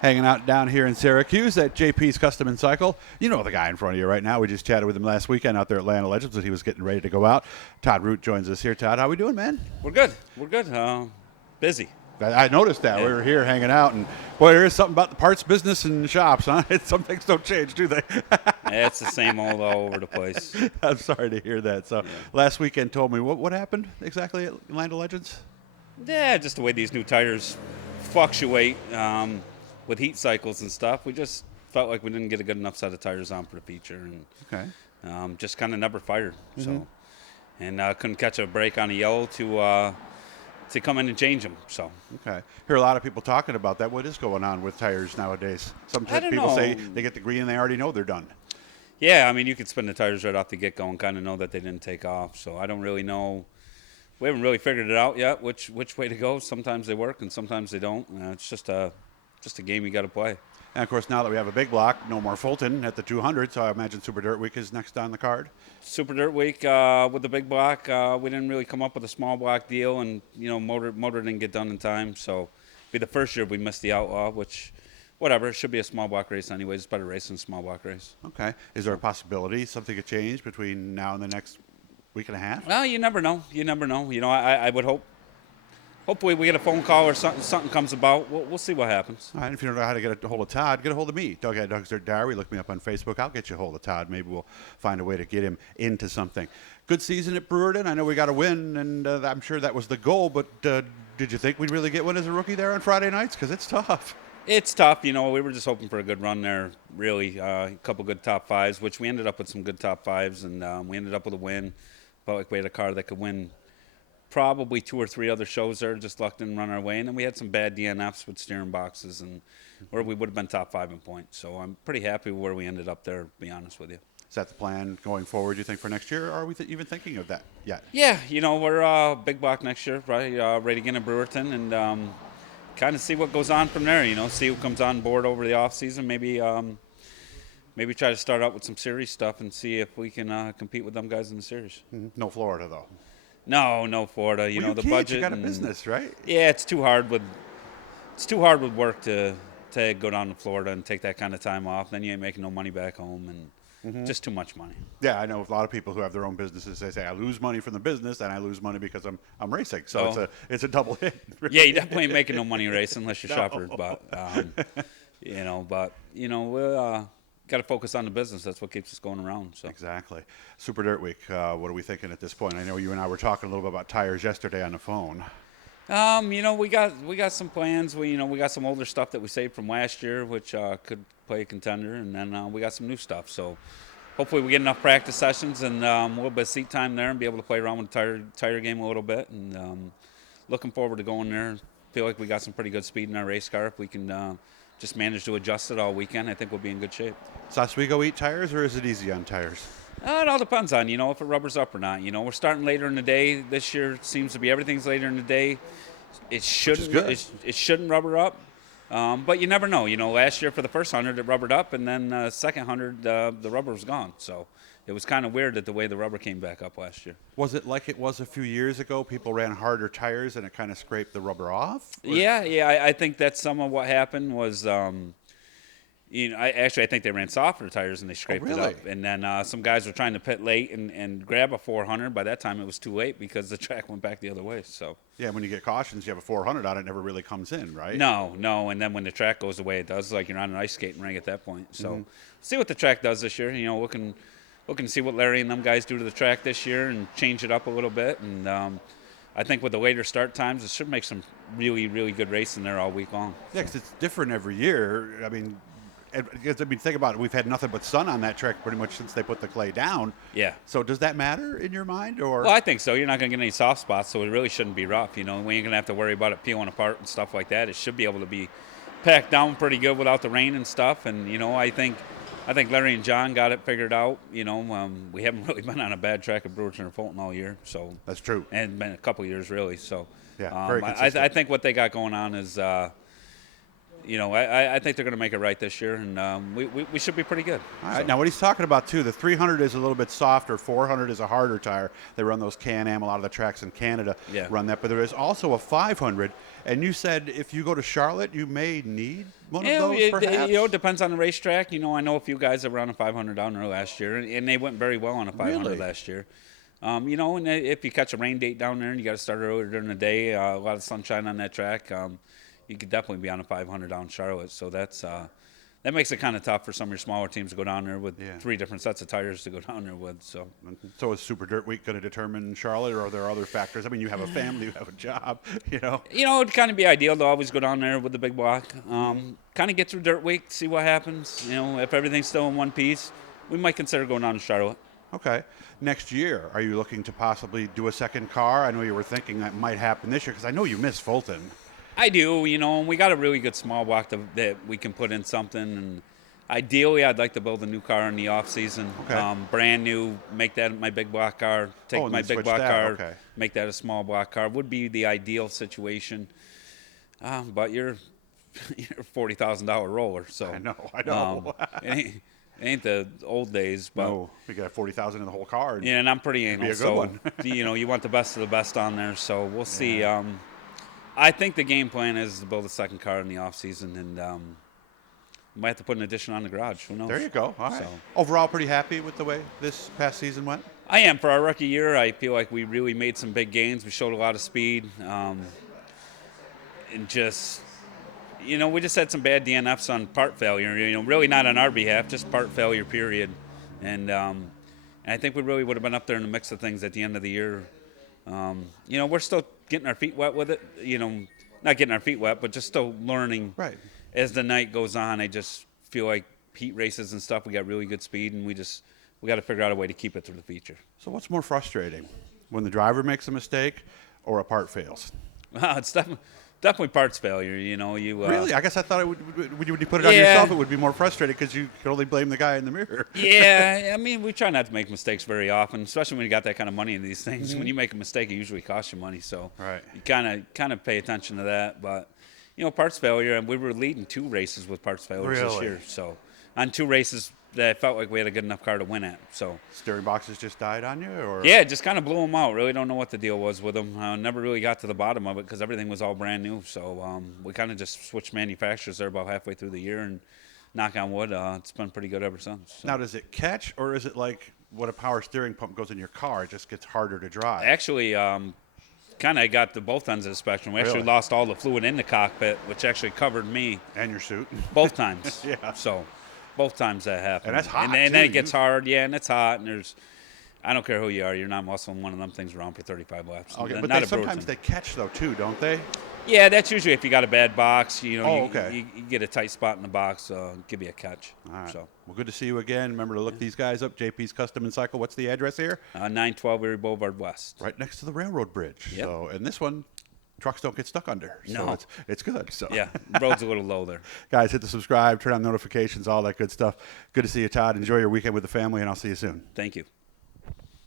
Hanging out down here in Syracuse at JP's Custom and Cycle. You know the guy in front of you right now. We just chatted with him last weekend out there at Atlanta Legends as he was getting ready to go out. Todd Root joins us here. Todd, how we doing, man? We're good. We're good. Busy. I noticed that. Yeah. We were here hanging out, and boy, there is something about the parts business and shops, huh? Some things don't change, do they? Yeah, it's the same old all over the place. I'm sorry to hear that. So last weekend told me, what happened exactly at Atlanta Legends? Yeah, just the way these new tires fluctuate with heat cycles and stuff. We just felt like we didn't get a good enough set of tires on for the feature, and just kind of never fired. So, and couldn't catch a break on a yellow to come in and change them. So hear a lot of people talking about that. What is going on with tires nowadays? Sometimes people say they get the green and they already know they're done. Yeah, I mean, you could spin the tires right off the get-go and kind of know that they didn't take off. So I don't really know. We haven't really figured it out yet, which way to go. Sometimes they work and sometimes they don't. It's just a game you got to play. And, of course, now that we have a big block, no more Fulton at the 200, so I imagine Super Dirt Week is next on the card. Super Dirt Week with the big block, we didn't really come up with a small block deal, and, motor didn't get done in time. So it'll be the first year we missed the Outlaw, which, whatever, it should be a small block race anyways. It's better race than a small block race. Okay. Is there a possibility something could change between now and the next week and a half? Well, you never know. You never know. I would hope. Hopefully we get a phone call or something comes about. We'll see what happens. All right, if you don't know how to get a hold of Todd, get a hold of me. Doug at Doug's Dirt Diary. Look me up on Facebook. I'll get you a hold of Todd. Maybe we'll find a way to get him into something. Good season at Brewerton. I know we got a win, and I'm sure that was the goal, but did you think we'd really get one as a rookie there on Friday nights? Because it's tough. It's tough. We were just hoping for a good run there, really. A couple good top fives, which we ended up with some good top fives, and we ended up with a win. Felt like we had a car that could win probably 2 or 3 other shows there, just luck didn't run our way. And then we had some bad DNFs with steering boxes, and where we would have been top 5 in points. So I'm pretty happy with where we ended up there, to be honest with you. Is that the plan going forward, you think, for next year? Or are we even thinking of that yet? Yeah, we're big block next year, right? Ready again at Brewerton, and kind of see what goes on from there, see who comes on board over the off season. Maybe try to start out with some series stuff and see if we can compete with them guys in the series. Mm-hmm. No Florida, though. No Florida. The budget. You got a business, right? Yeah, it's too hard with work to go down to Florida and take that kind of time off. Then you ain't making no money back home, and just too much money. Yeah, I know a lot of people who have their own businesses. They say I lose money from the business and I lose money because I'm racing. So it's a double hit. Really. Yeah, you definitely ain't making no money racing unless you're Shepherd. But we'll got to focus on the business. That's what keeps us going around. So exactly. Super Dirt Week. What are we thinking at this point? I know you and I were talking a little bit about tires yesterday on the phone. We got some plans. We got some older stuff that we saved from last year, which could play a contender, and then we got some new stuff. So hopefully we get enough practice sessions and a little bit of seat time there, and be able to play around with the tire game a little bit. And looking forward to going there. Feel like we got some pretty good speed in our race car. If we can just manage to adjust it all weekend, I think we'll be in good shape. So Oswego eat tires, or is it easy on tires? It all depends on, if it rubbers up or not. We're starting later in the day. This year seems to be everything's later in the day. It shouldn't. It shouldn't rubber up, but you never know. Last year for the first 100 it rubbered up, and then second 100 the rubber was gone. So it was kind of weird that the way the rubber came back up last year. Was it like it was a few years ago? People ran harder tires and it kind of scraped the rubber off? Yeah. I think that's some of what happened was. I think they ran softer tires and they scraped it up. And then some guys were trying to pit late and grab a 400. By that time, it was too late because the track went back the other way. So yeah, when you get cautions, you have a 400 on it, never really comes in, right? No. And then when the track goes the way it does, it's like you're on an ice skating ring at that point. So see what the track does this year. Looking to see what Larry and them guys do to the track this year and change it up a little bit. And I think with the later start times, it should make some really, really good racing there all week long. Yeah, because it's different every year. I mean, think about it. We've had nothing but sun on that track pretty much since they put the clay down. Yeah. So does that matter in your mind? Or? Well, I think so. You're not going to get any soft spots, so it really shouldn't be rough. We ain't going to have to worry about it peeling apart and stuff like that. It should be able to be packed down pretty good without the rain and stuff. And, I think Larry and John got it figured out. We haven't really been on a bad track at Brewerton or Fulton all year. So that's true. And been a couple of years, really. So yeah, very consistent. I think what they got going on is I think they're going to make it right this year, and we should be pretty good. All right. Now, what he's talking about, too, the 300 is a little bit softer. 400 is a harder tire. They run those Can-Am. A lot of the tracks in Canada run that. But there is also a 500. And you said if you go to Charlotte, you may need one of those, perhaps? It depends on the racetrack. I know a few guys that were on a 500 down there last year, and they went very well on a 500 last year. And if you catch a rain date down there and you got to start earlier during the day, a lot of sunshine on that track, you could definitely be on a 500 down in Charlotte. So that makes it kind of tough for some of your smaller teams to go down there with 3 different sets of tires to go down there with. So is Super Dirt Week going to determine Charlotte, or are there other factors? I mean, you have a family, you have a job, It'd kind of be ideal to always go down there with the big block. Kind of get through Dirt Week, see what happens. If everything's still in one piece, we might consider going down to Charlotte. Okay. Next year, are you looking to possibly do a second car? I know you were thinking that might happen this year because I know you miss Fulton. I do, and we got a really good small block that we can put in something. And ideally, I'd like to build a new car in the off season, brand new. Make that my big block car. Take my big block car, make that a small block car. Would be the ideal situation. But you're a $40,000 roller, so I know. It ain't the old days, but no, we got $40,000 in the whole car. And I'm pretty anal, be a good so one. you want the best of the best on there. So we'll see. I think the game plan is to build a second car in the off season, and might have to put an addition on the garage. Who knows? There you go. All right. So, overall, pretty happy with the way this past season went? I am. For our rookie year, I feel like we really made some big gains. We showed a lot of speed, and just. We just had some bad DNFs on part failure. Really not on our behalf, just part failure, period. And I think we really would have been up there in the mix of things at the end of the year. We're still getting our feet wet with it. Not getting our feet wet, but just still learning. Right. As the night goes on, I just feel like heat races and stuff, we got really good speed, and we got to figure out a way to keep it through the feature. So what's more frustrating, when the driver makes a mistake or a part fails? It's definitely parts failure. Really? I guess I thought when you put it on yourself, it would be more frustrating because you could only blame the guy in the mirror. Yeah, I mean, we try not to make mistakes very often, especially when you got that kind of money in these things. When you make a mistake, it usually costs you money. So you kind of pay attention to that. But parts failure, and we were leading 2 races with parts failures this year. So on 2 races that I felt like we had a good enough car to win at. So steering boxes just died on you, or just kind of blew them out. Really don't know what the deal was with them. Never really got to the bottom of it because everything was all brand new. So we kind of just switched manufacturers there about halfway through the year, and knock on wood, it's been pretty good ever since. So. Now, does it catch, or is it like when a power steering pump goes in your car, it just gets harder to drive? Actually, kind of got to both ends of the spectrum. We actually lost all the fluid in the cockpit, which actually covered me. And your suit. Both times. Yeah. So both times that happened. And that's hot, and then it gets hard, and it's hot, and I don't care who you are, you're not muscling one of them things around for 35 laps. Okay, but sometimes they catch, though, too, don't they? Yeah, that's usually if you got a bad box. You get a tight spot in the box, give you a catch. All right. So. Well, good to see you again. Remember to look these guys up, JP's Custom and Cycle. What's the address here? 912 Erie Boulevard West. Right next to the railroad bridge. Yep. So, and this one, trucks don't get stuck under. So no. It's good. So yeah, road's a little low there. Guys, hit the subscribe, turn on notifications, all that good stuff. Good to see you, Todd. Enjoy your weekend with the family, and I'll see you soon. Thank you.